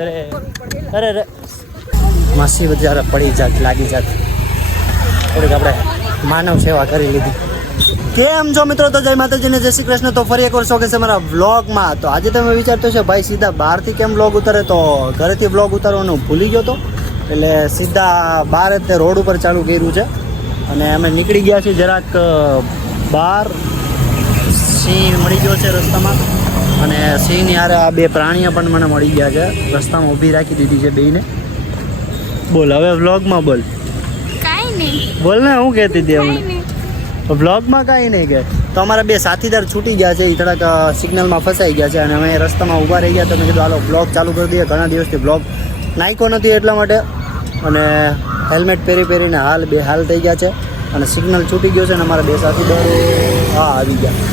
અરે અરે માસી વધારે પડી જાત લાગી જાત થોડીક આપણે માનવ સેવા કરી લીધી. કેમ છો મિત્રો? તો જય માતાજીને જય શ્રી કૃષ્ણ. તો ફરી એકવાર સ્વાગત છે મારા વ્લોગમાં. તો આજે તમે વિચારતો છે ભાઈ સીધા બહારથી કેમ વ્લોગ ઉતારે, તો ઘરેથી વ્લોગ ઉતારવાનું ભૂલી ગયો તો એટલે સીધા બહાર જ રોડ ઉપર ચાલુ કર્યું છે અને અમે નીકળી ગયા છીએ જરાક બહાર. સિંહ મળી ગયો છે રસ્તામાં અને સિંહની હારે આ બે પ્રાણીઓ પણ મને મળી ગયા છે. રસ્તામાં ઊભી રાખી દીધી છે બેયને. બોલ હવે વ્લોગમાં બોલ. કાઈ નહીં બોલ ને, હું કહેતી હતી હમણાં વ્લોગમાં કાંઈ નહીં કે. તો અમારા બે સાથીદાર છૂટી ગયા છે, એ થોડાક સિગ્નલમાં ફસાઈ ગયા છે અને અમે રસ્તામાં ઊભા રહી ગયા. તો મેં કીધું હાલો વ્લોગ ચાલુ કરી દઈએ. ઘણા દિવસથી વ્લોગ નાખ્યો નથી એટલા માટે. અને હેલ્મેટ પહેરીને હાલ થઈ ગયા છે અને સિગ્નલ છૂટી ગયો છે અને અમારા બે સાથીદારો આવી ગયા.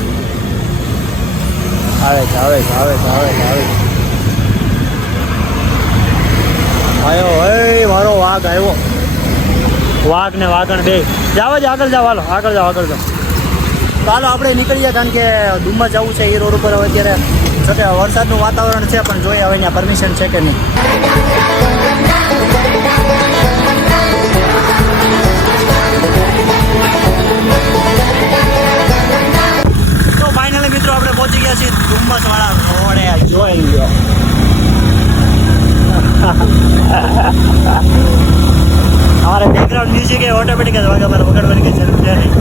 આવે છે આવ્યો મારો વાઘ આવ્યો. વાઘ ને વાઘણ બે જાવ જ આગળ જાઓ. આગળ જાઓ. તો હાલો આપણે નીકળીએ, કારણ કે ડુમ્મા જવું છે એ રોડ ઉપર. હવે અત્યારે છતાં વરસાદનું વાતાવરણ છે, પણ જોઈએ હવે અહીંયા પરમિશન છે કે નહીં. તો ફાઇનલી મિત્રો આપણે પહોંચી ગયા છીએ ડુમ્મસ વાળા રોડે. જોઈ લો हमारे बैकग्राउंड म्यूजिक है ऑटोमेटिक है, वगड़વાની की જરૂર છે નહીં.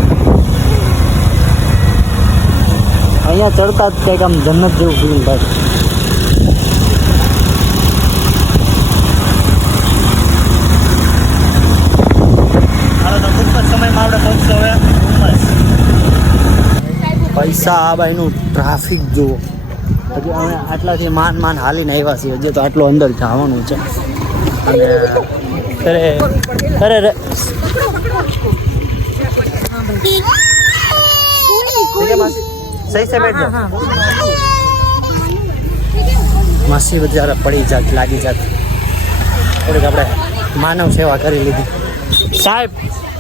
અહીંયા ચડતા જ કંઈક આમ જન્નત જેવું ફીલ થાય. હાલો તો ખૂબ જ સમયમાં આપણે પહોંચશું હવે ડુમ્મસ. પૈસા આ બાઈનું ટ્રાફિક જુઓ. હજી અમે આટલાથી માન હાલીને આવ્યા છીએ. હજી તો આટલો અંદર જવાનું છે. અને અરે સહી સે બેઠ જાઓ. માસી વધારે પડી જાત લાગી જાત થોડીક આપણે માનવ સેવા કરી લીધી. સાહેબ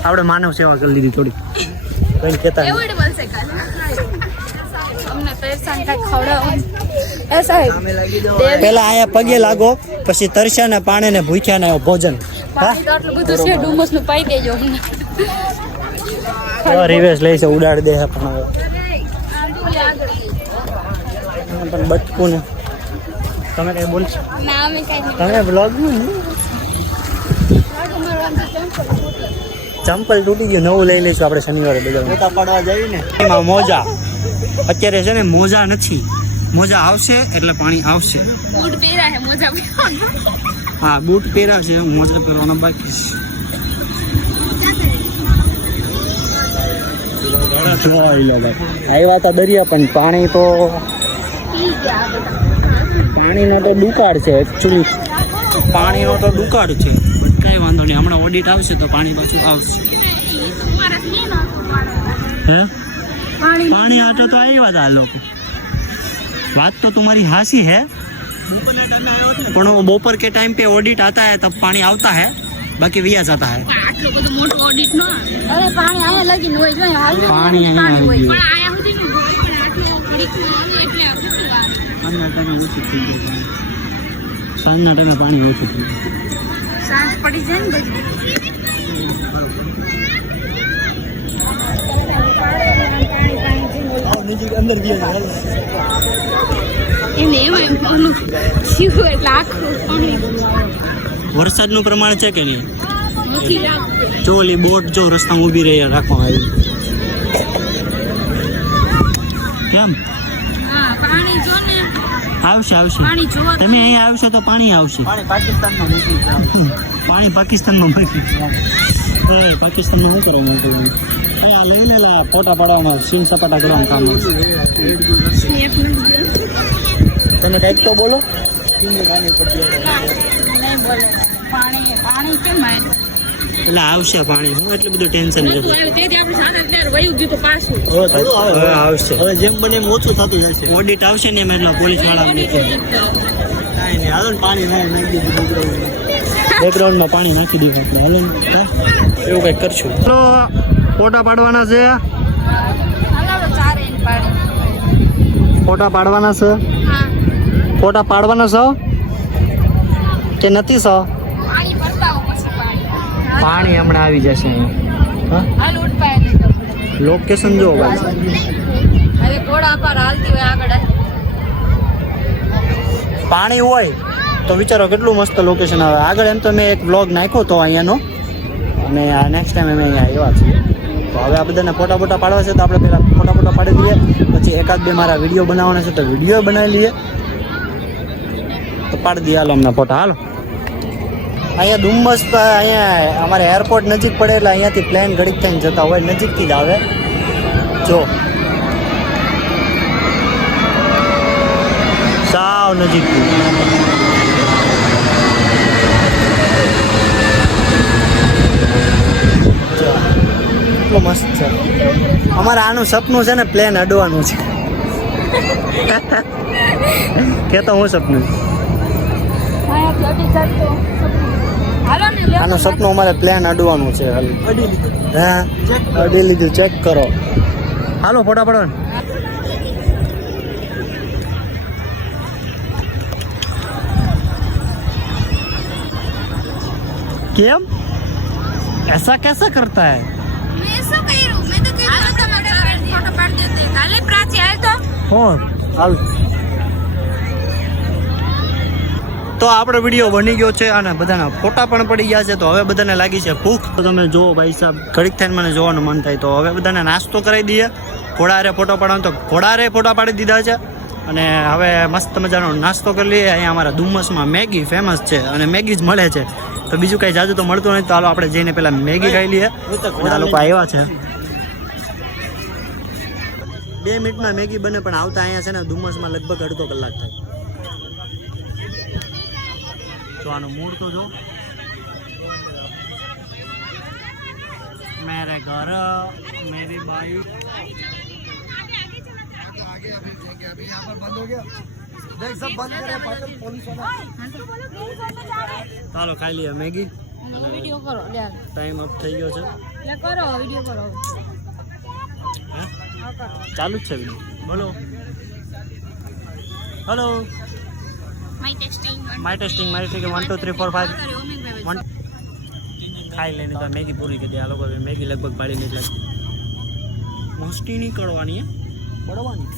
આપણે માનવ સેવા કરી લીધી થોડી. કઈ કહેતા પેલા અહીંયા પગે લાગો, પછી તરસ્યા ને પાણી ને ભૂખ્યા ને ભોજન. રિવેશ લઈ છે, ઉડાડી દે પણ બચકું ને. તમે કઈ બોલશો? તમે બ્લોગ ચંપલ તૂટી ગયું, નવું લઈ લઈશું આપણે શનિવારે. બધા મોટા પડવા જઈએ ને એમાં મોજા. અત્યારે છે ને મોજા નથી, મોજા આવશે એટલે પાણી આવશે. હા બૂટ પહેરા છે, મોજા પહેરવાના બાકી છે. આવ્યા હતા દરિયા, પણ પાણીનો તો દુકાળ છે. એકચ્યુઅલી પાણીનો તો દુકાળ છે. કાંઈ વાંધો નહીં, હમણાં ઓડિટ આવશે તો પાણી પાછું આવશે. હે पानी आता तो આવ્યા હતા લોકો. बात तो तुम्हारी हासी है, पर दोपहर के टाइम पे ऑडिट आता है तब पानी आता है, बाकी विया जाता है. पानी સાંજના ટાઈમે પાણી ઓછું થયું. સાંજ પડી જાય ને અંદર વરસાદનું પ્રમાણ છે કે નહીં? જો ઓલી બોટ જો રસ્તામાં ઊભી રહી રાખવામાં આવી. કેમ આવશે તમે અહીંયા આવશો તો પાણી આવશે. પાણી પાકિસ્તાનમાં પાકિસ્તાનમાં શું કરવા મોકલવાનું? લઈ લેલા ફોટા પાડવામાં, સીન સપાટા કરવાનું કામ. તમે કંઈક તો બોલો. એટલે આવશે પાણી, હું એટલું બધું ટેન્શન નથી. આવશે હવે જેમ બને એમ ઓછું થતું જશે. ઓડિટ આવશે ને એમ એટલે પોલીસ વાળા પાણી નાખી દીધું. બેકગ્રાઉન્ડમાં પાણી નાખી દીધું આપણે. હાલો એવું કંઈક કરશું. તો ફોટા પાડવાના છે. ફોટા પાડવાના છે. કે નથી સો પાણી બતાવો પછી પાણી પાણી હમણાં આવી જશે હા હાલ ઉઠ પાય લોકેશન જો ભાઈ અરે ઘોડા પર હાલતી હોય આગળ પાણી હોય તો વિચારો કેટલું મસ્ત લોકેશન આવે આગળ એમ તો મેં એક વ્લોગ નાખ્યો તો અહીંયાનો અને નેક્સ્ટ ટાઈમ અમે અહીંયા આવ્યા છીએ તો હવે આ બધાને ફોટા પાડવા છે તો આપણે પહેલાં ફોટા પાડી દઈએ પછી એકાદ બે મારા વિડીયો બનાવવાના છે તો વિડીયો બનાવી લઈએ તો પાડી દઈએ હાલો અમને ફોટા હાલો અહીંયા ડુમ્મસ અહીંયા અમારે એરપોર્ટ નજીક પડે એટલે અહીંયાથી પ્લેન ઘડીક થઈને જતા હોય નજીકથી જ આવે જો સાવ નજીકથી એટલું મસ્ત છે અમારે આનું સપનું છે ને પ્લેન અડવાનું છે કે તો હું સપનું આનું સપનું અમારે પ્લેન અડવાનું છે હા અડી લીધું ચેક કરો હાલો ફોટા પડો કેમ ऐसा कैसा करता है मैं ऐसा कह रहा हूं मैं तो कह रहा था फोटो पाड़ देते काले प्राची आए तो કોણ હાલ તો આપણો વિડીયો બની ગયો છે અને બધાના ફોટા પણ પડી ગયા છે તો હવે બધાને લાગી છે ભૂખ તો તમે જો ભાઈ સાહેબ ઘડીક થઈને મને જોવાનું મન થાય તો હવે બધાને નાસ્તો કરાવી દઈએ ઘોડારે ફોટો પાડવાનો તો ઘોડારે ફોટા પાડી દીધા છે અને હવે મસ્ત મજાનો નાસ્તો કરી લઈએ અહીંયા અમારા ડુમ્મસમાં મેગી ફેમસ છે અને મેગી જ મળે છે તો બીજું કઈ જાજુ તો મળતું નથી તો હાલો આપણે જઈને પેલા મેગી ખાઈ લઈએ આ લોકો આવ્યા છે 2 મિનિટમાં મેગી બને પણ આવતા અહીંયા છે ને ડુમ્મસમાં લગભગ અડધો કલાક થાય તો આનો મૂડ તો જો મેરે ઘર મેરી બાઈ ચાલો ખાઈ લઈએ મેગી वीडियो करो ले ટાઈમ અપ થઈ ગયો છે ले करो वीडियो करो ચાલુ જ છે વિડીયો બોલો hello my testing my testing 1 2 3 4 5 1 ખાઈ લઈને તો મેગી પૂરી કરી દે આ લોકો મેગી લગભગ પાડી નહીં લાગી મસ્તી નહીં કરવાની બળવાની